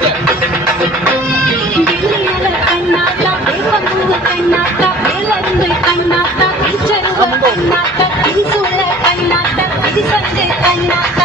கூடாது. கண்ணாத்தா வேப்பம்பூவு கண்ணாத்தா வேலருந்து கண்ணாத்தா திருச்செருவ கண்ணாத்தா திரிசூல கண்ணாத்தா திரிசங்கு கண்ணாத்தா